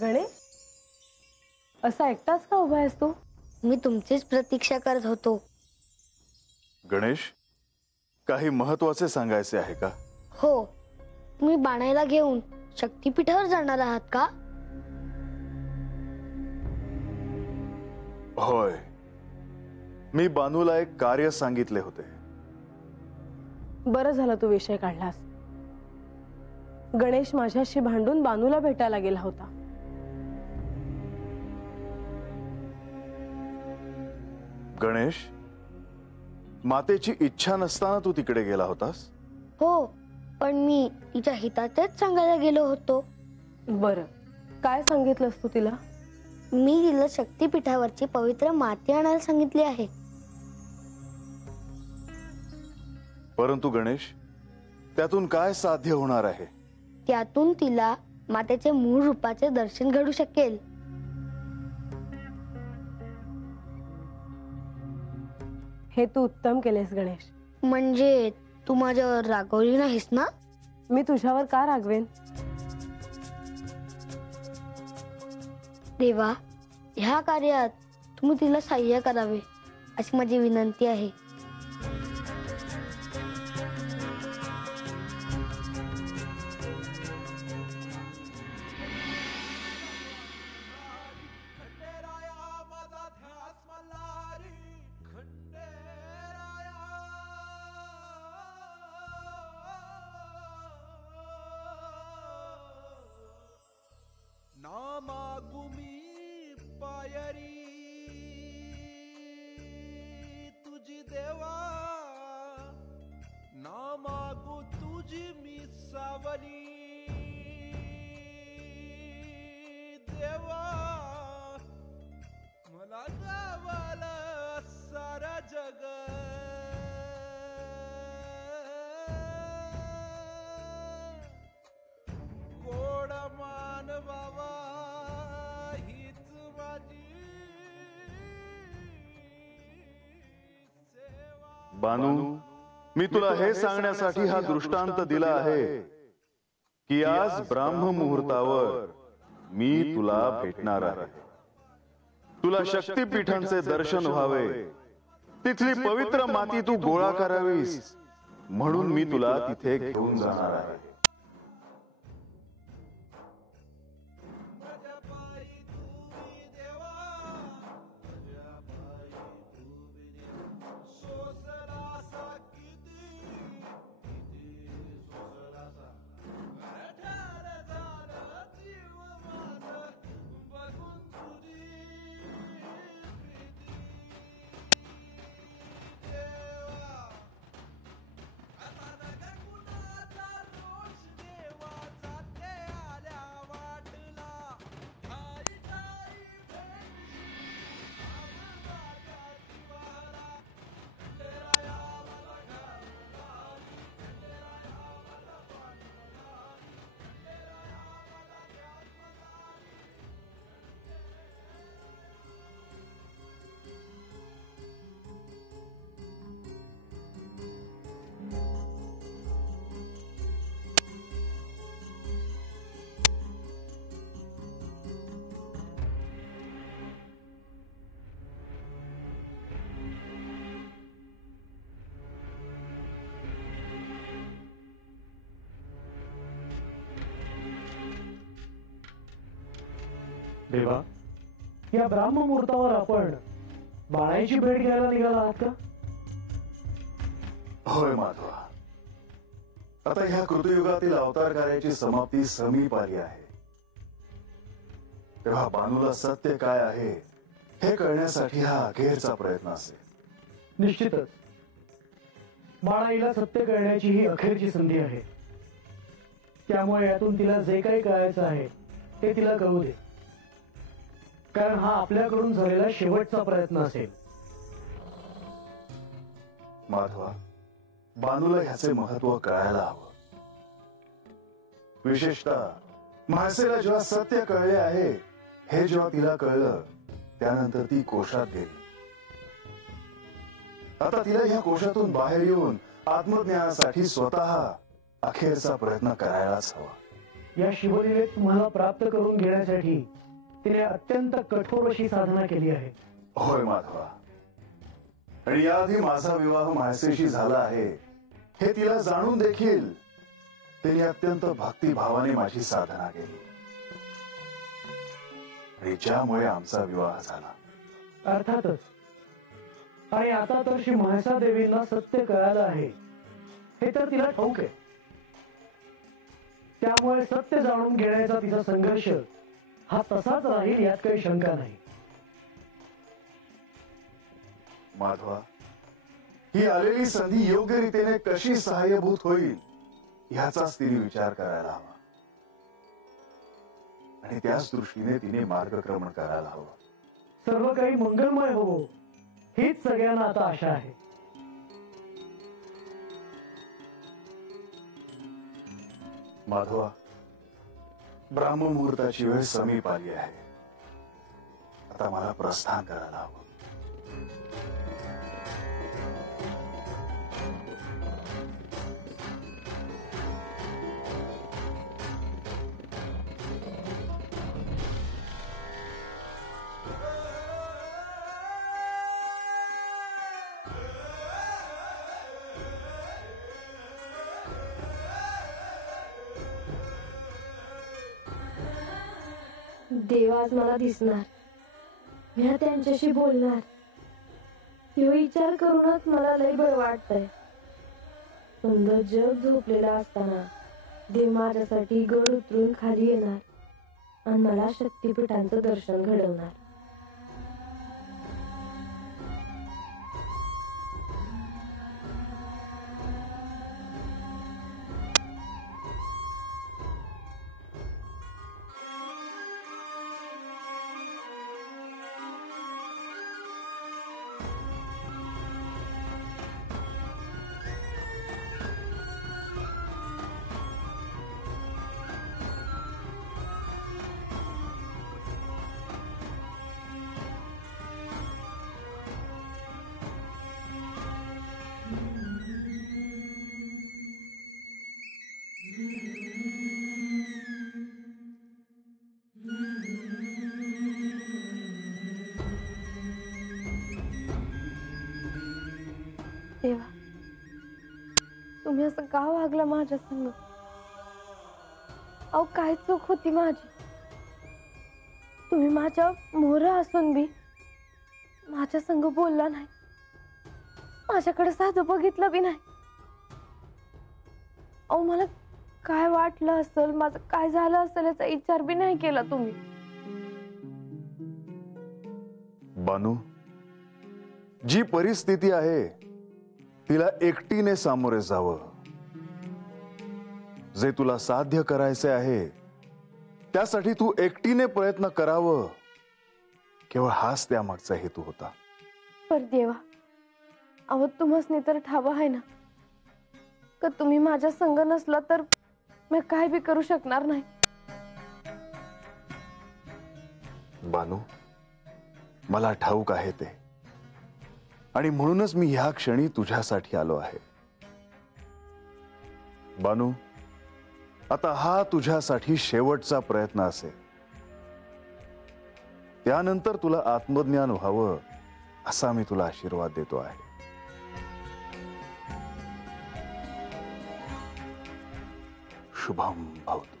गणेश, असा एकटाच का उभा आहेस तू? मी तुमचीच प्रतीक्षा करत होतो. गणेश, काही महत्वाचे सांगायचे आहे का? हो, तुम्ही बाणाईला घेऊन शक्तिपीठावर जाणार आहात का? होय, मी बानूला एक कार्य सांगितले होते. बरं झालं तू विषय काढलास. गणेश माझ्याशी भांडून बानूला भेटायला गेला होता. गणेश, मातेची इच्छा नसताना तू तिकडे गेला होतास? हो, पण मी तिच्या हिताचेच सांगायला गेलो होतो. बरं, काय सांगितलंस तू तिला? मी तिला शक्तिपीठावरची पवित्र माती आणायला सांगितली आहे. परंतु गणेश, त्यातून काय साध्य होणार आहे? त्यातून तिला मातेचे मूळ रूपाचे दर्शन घडू शकेल. हे तू उत्तम केलेस गणेश. म्हणजे तू माझ्यावर रागवली नाहीस ना? मी तुझ्यावर का रागवेन? देवा, ह्या कार्यात तुम्ही तिला सहाय्य करावे अशी माझी विनंती आहे. नामागुमी पायरी तुझी देवा, नामागु तुझी मी सावली देवा, मला गावाला सारा जग गोड मान बाबा हीच माझी सेवा. बानू, मी तुला हे सांगण्यासाठी हा दृष्टांत दिला आहे की आज ब्राह्म मुहूर्तावर मी तुला भेटणार आहे. तुला शक्तिपीठांचे दर्शन व्हावे, तिथली पवित्र माती तू गोळा करावीस, म्हणून मी तुला तिथे घेऊन जाणार आहे. देवा, या ब्राह्म मुहूर्तावर आपण बाणाईची भेट घ्यायला निघाला आहात का? होय माधवा, आता ह्या कृतयुगातील अवतार कार्याची समाप्ती समीप आली आहे. तेव्हा बानूला सत्य काय आहे हे कळण्यासाठी हा अखेरचा प्रयत्न असेल. निश्चितच बाणाईला सत्य कळण्याची ही अखेरची संधी आहे. त्यामुळे यातून तिला जे काही कळायचं आहे ते तिला कळू दे, कारण हा आपल्याकडून झालेला शेवटचा प्रयत्न असेल. माधवा, बानूला ह्याचे महत्व कळायला हवं. विशेषतः म्हासेला जेव्हा सत्य कळले आहे हे जेव्हा तिला कळलं, त्यानंतर ती कोशात गेली. आता तिला ह्या कोशातून बाहेर येऊन आत्मज्ञानासाठी स्वतः अखेरचा प्रयत्न करायलाच हवा. या शिवलीलेत तुम्हाला प्राप्त करून घेण्यासाठी तिने अत्यंत कठोर अशी साधना केली आहे. होय माधवा, आणि याआधी माझा विवाह माळसेशी झाला आहे हे तिला जाणून देखील तिने अत्यंत भक्तिभावाने माझी साधना केली, आणि ज्यामुळे आमचा विवाह झाला. अर्थातच. आणि आता तर श्री म्हैसा देवींना सत्य कळालं आहे हे तर तिला ठाऊक आहे. त्यामुळे सत्य जाणून घेण्याचा तिचा संघर्ष हा तसाच राहील यात काही शंका नाही. माधवा, ही आलेली संधी योग्य रीतीने कशी सहाय्यभूत होईल ह्याचाच तिने विचार करायला हवा, आणि त्याच दृष्टीने तिने मार्गक्रमण करायला हवं. सर्व काही मंगलमय हो हीच सगळ्यांना आता आशा आहे. माधवा, ब्राह्ममुहूर्ताची वेळ समीप आली आहे. आता मला प्रस्थान करायला हवं. देव आज मला दिसणार, मी त्यांच्याशी बोलणार. हे विचार करूनच मला लय बरं वाटतंय. सुंदर जग झोपलेला असताना देव माझ्यासाठी गड उतरून खाली येणार आणि मला शक्तिपीठांचं दर्शन घडवणार. देवा, तुम्ही असं का वागला माझ्या संग? अहो, काय चूक होती माझी? तुम्ही माझ्या मोहर असून बी माझ्या संग बोलला नाही, माझ्याकडे साधं बघितलं बी नाही. अहो, मला काय वाटलं असेल, माझं काय झालं असेल याचा विचार बी नाही केला तुम्ही. बानू, जी परिस्थिती आहे तिला एकटीने सामोरे जावं. जे तुला साध्य करायचे आहे त्यासाठी तू एकटीने प्रयत्न करावं, केवळ हाच त्यामागचा हेतू होता. पर देवा, अहो तुम्हासनी तर ठाव आहे ना का तुम्ही माझ्या संग नसला तर मी काय बी करू शकणार नाही. बानू, मला ठाऊक आहे ते, आणि म्हणूनच मी ह्या क्षणी तुझ्यासाठी आलो आहे. बानू, आता हा तुझ्यासाठी शेवटचा प्रयत्न असेल. त्यानंतर तुला आत्मज्ञान व्हावं असा मी तुला आशीर्वाद देतो आहे. शुभम भवतु.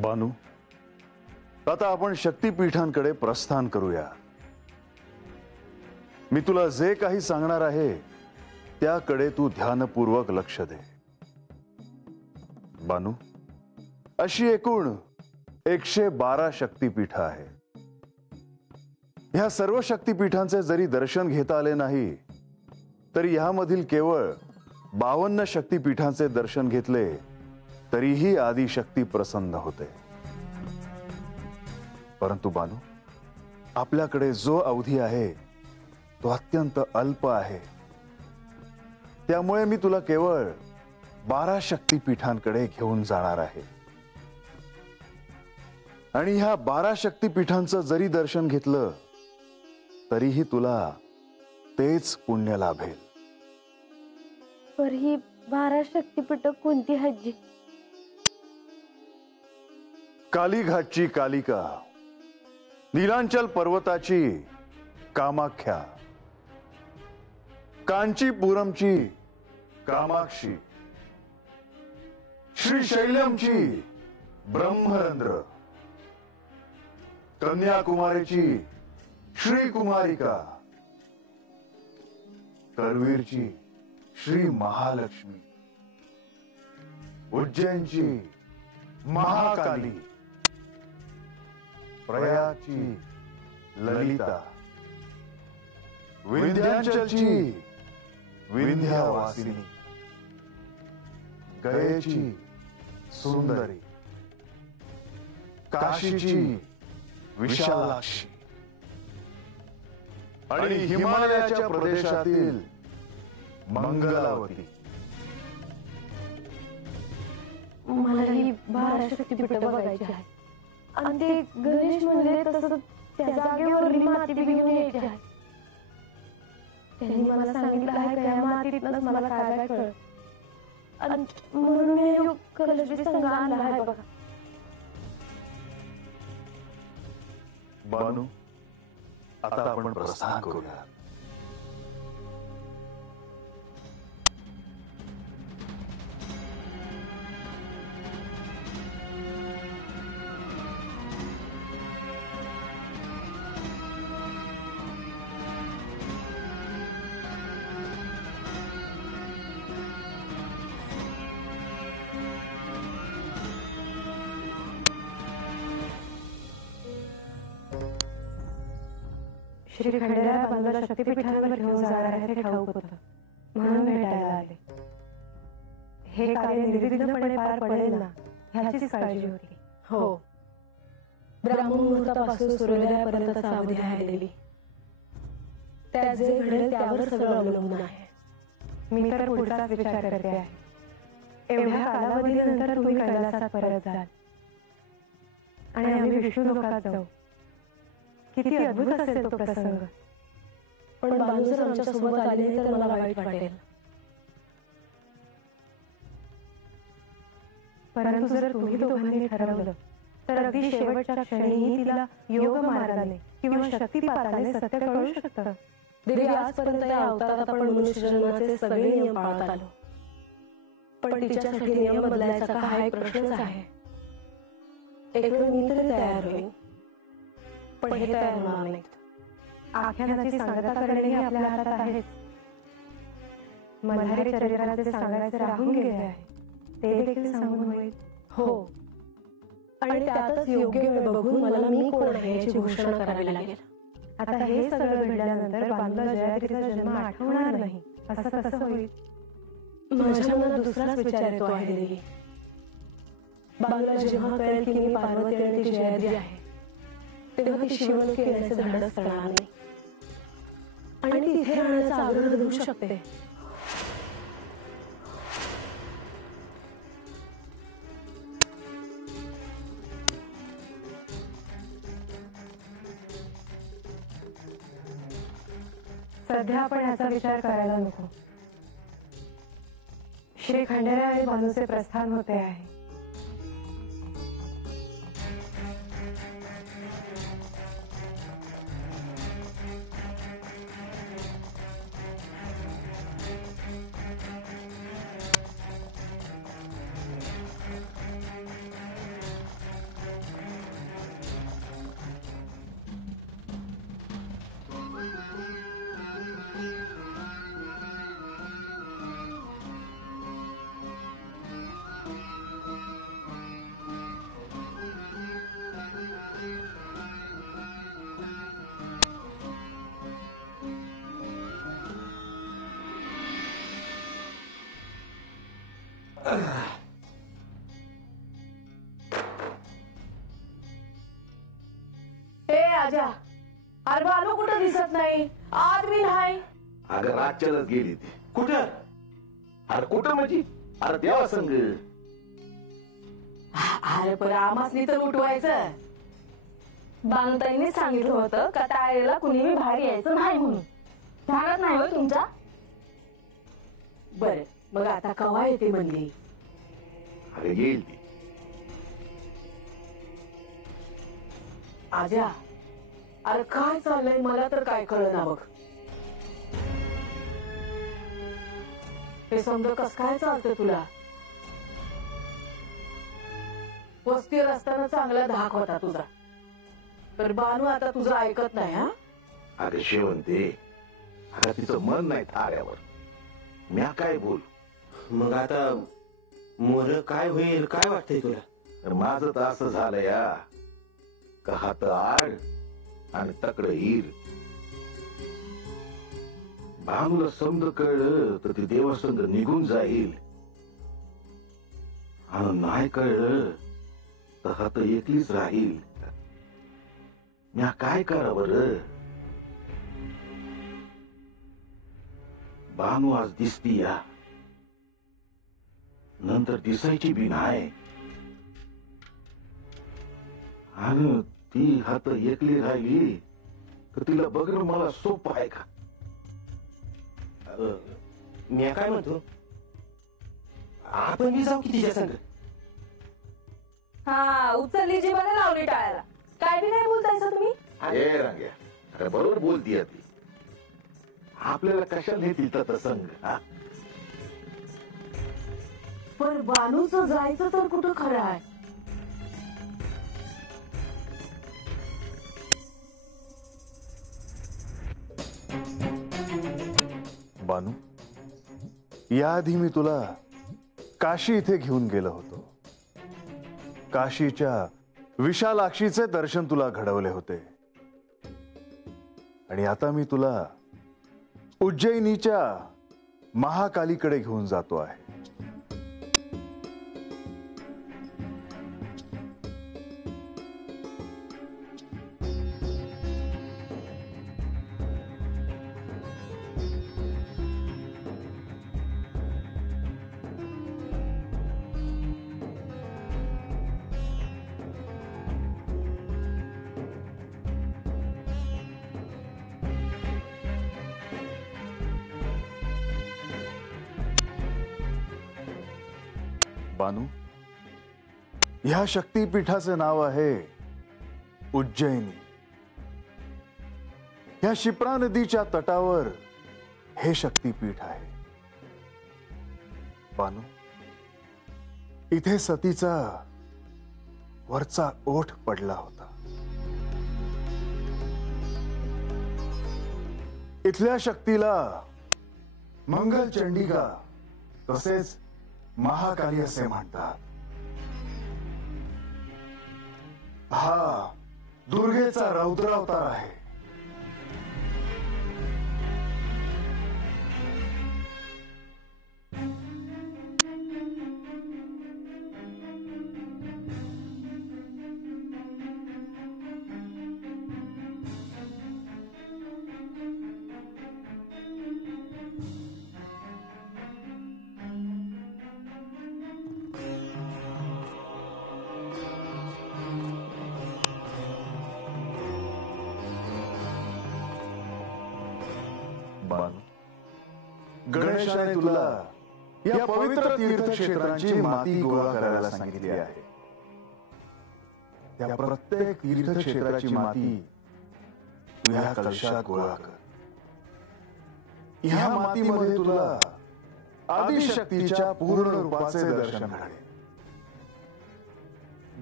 बानू, आता आपण शक्तिपीठांकडे प्रस्थान करूया. मी तुला जे काही सांगणार आहे त्याकडे तू ध्यानपूर्वक लक्ष दे. बानू, अशी एकूण 112 शक्तिपीठ आहे. ह्या सर्व शक्तिपीठांचे जरी दर्शन घेता आले नाही तरी ह्यामधील केवळ 52 शक्तिपीठांचे दर्शन घेतले तरीही आदिशक्ती प्रसन्न होते. परंतु बानू, आपल्याकडे जो अवधी आहे तो अत्यंत अल्प आहे. त्यामुळे मी तुला केवळ 12 शक्तिपीठांकडे घेऊन जाणार आहे, आणि ह्या 12 शक्तिपीठांचं जरी दर्शन घेतलं तरीही तुला तेच पुण्य लाभेल. पर ही 12 शक्तिपीठ कोणती आहेत जी? कालीघाटची कालिका, नीलांचल पर्वताची कामाख्या, कांचीपुरमची कामाक्षी, श्रीशैलमची ब्रह्मरंध्र, कन्याकुमारीची श्रीकुमारिका, करवीरची श्री महालक्ष्मी, उज्जैनची महाकाली, प्रयागची ललिता, विंध्याचलची विंध्यावासिनी, गयेची सुंदरी, काशीची विशालाक्षी आणि हिमालयाच्या प्रदेशातील मंगलावती. मला ही 12 शक्तिपीठ बघायची आहे आणि ते गणेश म्हणले तसं त्या जागेवरली माती घेऊन यायची आहे. त्यांनी मला सांगितलं आहे का या मातीतनंच मला काय काय कळलं आणि म्हणून मी ह्यो कलश बी संग आणला आहे बघा. बानू, आता आपण प्रस्थान करूया. श्री खंडेराय बांधवाला शक्तिपीठांवर घेऊन जाणार आहे ते ठाऊक होतं, म्हणून भेटायला आले. हे कार्य निर्विघ्नपणे पार पडेल ना ह्याचीच काळजी होती. हो, ब्राह्ममुहूर्तापासून सूर्योदयापर्यंत सावधी आहे देवी. त्या जे घडेल त्यावर सगळं अवलंबून आहे. मी तर पुढचाच विचार करते आहे. एवढ्या कालावधीनंतर तुम्ही कैलासात परत जाल आणि आम्ही विष्णू लोकात जाऊ. किती अद्भुत असेल तो प्रसंग. पण बानू जर आमच्या सोबत आले तर मला वाईट वाटेल. परंतु जर तुम्ही दोघांनी ठरवलं तर अगदी शेवटच्या क्षणीही तिला योग मार्गाने किंवा शक्तिपाताने सत्य कळू शकतं. देवी, आजपर्यंत या अवतारात आपण मनुष्य जन्माचे सगळे नियम पाळत आलो, पण तिच्यासाठी नियम बदलायचा का हा एक प्रश्नच आहे. एक वेळ मी तरी तयार होईल, पण हे तयार होणार नाहीत. आख्यानाची सांगता करणे ही आपल्या हातात आहेच. मल्हारी चरित्राचे सांगायचे राहून गेले आहे ते देखील सांगून होईल. हो, आणि त्यातच योग्य वेळ बघून मला मी कोण आहे याची घोषणा करावी लागेल. आता हे सगळं घडल्यानंतर बांधला जयाद्रीचा जन्म आठवणार नाही असं कसं होईल? माझ्या मनात दुसराच विचार येतो आहे देवी. बांगला जेव्हा कळेल की मी पार्वती आणि ती जयाद्री आहे तेव्हा ती शिवणकी येण्याचे धाडस करणार नाही आणि तिथे राहण्याचा आग्रह धरू शकते. सध्या आपण याचा विचार करायला नको. श्री खंडेराय आणि बानूचे प्रस्थान होते आहे. आजा, अरे बानू कुठं दिसत नाही. आत मी नाही. अगं रातच्यालाच गेली ती. कुठं? अरे कुठं म्हणजे? अरे देवा संग. अरे पण आम्हासनी तर उठवायचं. बानूताईंनी सांगितलं होतं का ताळेला कुणी बाहेर यायचं नाही म्हणून. ध्यानात नाही होय तुमच्या? बर, मग आता कवा येते म्हणली? अरे येईल ती. आज्या, अरे काय चाललंय मला तर काय कळना बघ. हे समजा कस काय चालतंय तुला? वस्तीवर असताना चांगला धाक होता तुझा, तर बानू आता तुझं ऐकत नाही. हा अरे शेवंते, आता तिचं मन नाही थाऱ्यावर. म्या काय बोल? मग आता मोर काय होईल काय वाटतंय तुला? तर माझं तर असं झालं या का हात आड आणि तकड हीर. भानूला समज कळलं तर ती देवासंग निघून जाईल, आणि नाही कळलं तर हात एकलीच राहील. म्या काय करा बर? भानू आज दिसती या, नंतर दिसायची बी नाही, आणि ती हात एकली राहिली तर तिला बघणं मला सोपं आहे का? मी काय म्हणतो, आपण मी जाऊ की तिच्या संग? हा, उचलली जीवाला लावली टाळायला. काय बी नाही बोलतायसा तुम्ही? हे रांग्या, अरे बरोबर बोलतीय ती. आपल्याला कशाला नेतील तर संग? पण बानूचं जायचं तर कुठं खरं आहे? बानू, याआधी मी तुला काशी इथे घेऊन गेलो होतो. काशीच्या विशालाक्षीचे दर्शन तुला घडवले होते, आणि आता मी तुला उज्जैनीच्या महाकालीकडे घेऊन जातो आहे. बानू, ह्या शक्तीपीठाचे नाव आहे उज्जैनी. ह्या शिप्रा नदीच्या तटावर हे शक्तीपीठ आहे. बानू, इथे सतीचा वरचा ओठ पडला होता. इथल्या शक्तीला मंगल चंडिका तसेच महाकाली असे म्हणतात. हा दुर्गेचा रौद्रावतार आहे. गणेशाने तुला या पवित्र तीर्थक्षेत्रांची माती गोळा करायला सांगितली आहे. त्या प्रत्येक तीर्थक्षेत्राची माती तू या कलशात गोळा कर. ह्या मातीमध्ये तुला आदिशक्तीच्या पूर्ण रूपाचे दर्शन घडेल.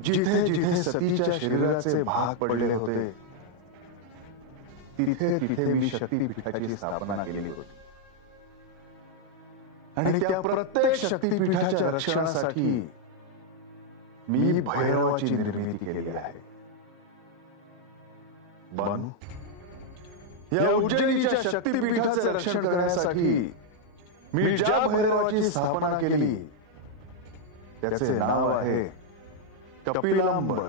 जिथे जिथे सतीच्या शरीराचे भाग पडले होते तिथे तिथे मी शक्तीपीठाची स्थापना केली होती, आणि त्या प्रत्येक शक्तीपीठाच्या रक्षणासाठी मी भैरवाची निर्मिती केली आहे. बानू, या उज्जैनीच्या शक्तीपीठाचे रक्षण करण्यासाठी मी ज्या भैरवाची स्थापना केली त्याचे नाव आहे कपिलांबर.